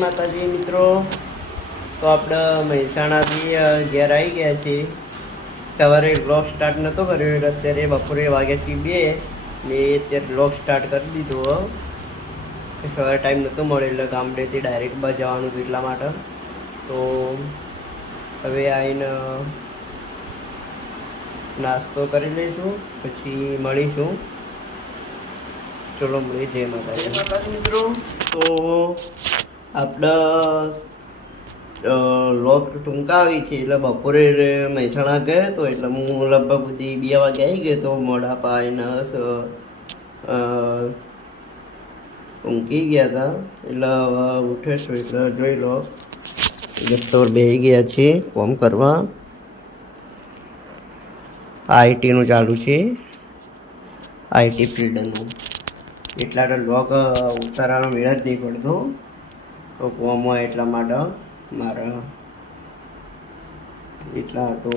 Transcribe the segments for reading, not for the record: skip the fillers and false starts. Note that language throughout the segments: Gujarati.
માતાજી મિત્રો, તો આપણે મહેસાણાથી ઘેર આવી ગયા છીએ. સવારે બ્લોગ સ્ટાર્ટ નહોતો કર્યો એટલે અત્યારે બપોરે વાગ્યાથી 2 ને અત્યારે બ્લોગ સ્ટાર્ટ કરી દીધો. સવારે ટાઈમ નહોતો મળ્યો એટલે ગામડેથી ડાયરેક્ટ બસ જવાનું હતું એટલા માટે. તો હવે આવીને નાસ્તો કરી લઈશું, પછી મળીશું. ચલો મળીએ. જય માતાજી મિત્રો. તો આપણે લોક ટૂંકા આવી છે એટલે બપોરે મહેસાણા ગયો હતો એટલે હું લગભગ બધી 2 વાગે આવી ગયો તો મોડા પાઈને ઊંઘી ગયા હતા. એટલે ઉઠે છું એટલે જોઈ લો લેપટોપ બેસી ગયા છે કોમ કરવા. આઈટીનું ચાલુ છે, આઈટી ફિલ્ડનું. એટલા તો લોગ ઉતારવાનો મેળ જ નહીં પડતો તો કોમમાં એટલા માટે મારા એટલા તો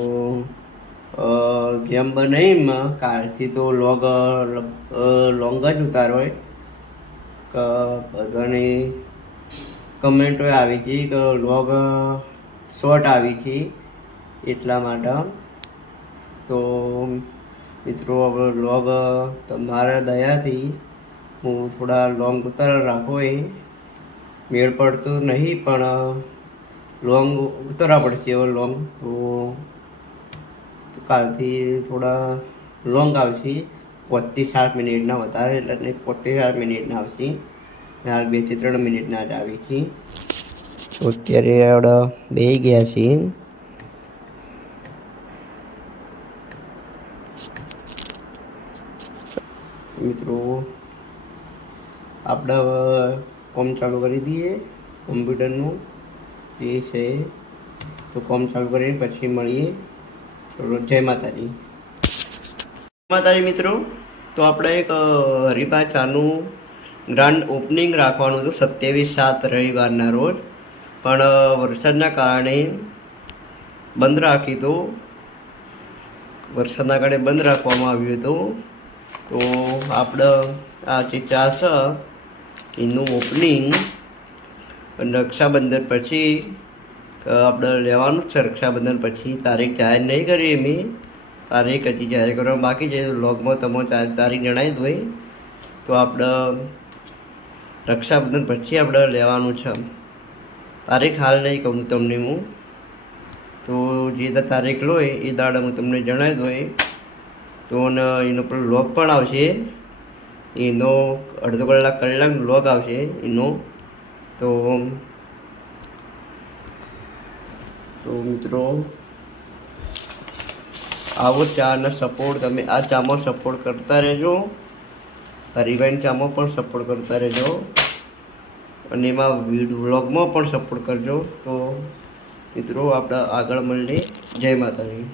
જેમ બને એમ કાલથી તો લોંગ જ ઉતારો હોય કે બધાની કમેન્ટો આવી છે કે લોગ શોર્ટ આવી છે એટલા માટે. તો મિત્રો હવે લોગ તમારા દયાથી હું થોડા લોંગ ઉતાર રાખો એ મેળ પડતું નહીં પણ લોંગ ઉતારવા પડશે. હવે લોંગ તો કાલથી થોડા લોંગ આવશે, 35-60 મિનિટના વધારે એટલે નહીં 35-60 મિનિટના આવશે. હાલ 2 થી 3 મિનિટના જ આવી છે. તો અત્યારે આપણે બેસી ગયા છીએ. મિત્રો આપણે હવે કોમ ચાલુ કરી દઈએ કોમ્પ્યુટરનું એ છે. તો કોમ ચાલુ કરીને પછી મળીએ. ચલો જય માતાજી. માતાજી મિત્રો, તો આપણે એક હરિભા ચાનું ગ્રાન્ડ ઓપનિંગ રાખવાનું હતું 27/7 રવિવારના રોજ, પણ વરસાદના કારણે બંધ રાખ્યું હતું. વરસાદના કારણે બંધ રાખવામાં આવ્યું હતું. તો આપણે આ જે ચા છે એનું ઓપનિંગ રક્ષાબંધન પછી આપણે લેવાનું છે. રક્ષાબંધન પછી તારીખ જાહેર નહીં કરી મેં, તારીખ હજી જાહેર કરવા બાકી છે. લોગમાં તમે તારીખ જણાવી દો. તો આપણે રક્ષાબંધન પછી આપણે લેવાનું છે. તારીખ હાલ નહીં કહું તમને હું, તો જે તારીખ લો એ દાડે હું તમને જણાવી દઉં. તો એનો પર લોગ પણ આવશે, એનો અડધો કલાક લોગ આવશે એનો. તો મિત્રો આવો ચાના સપોર્ટ તમે આ ચામાં સપોર્ટ કરતા રહેજો, હરિભાઈની ચામાં પણ સપોર્ટ કરતા રહેજો અને એમાં વ્લોગમાં પણ સપોર્ટ કરજો. તો મિત્રો આપણે આગળ મળીએ. જય માતાજી.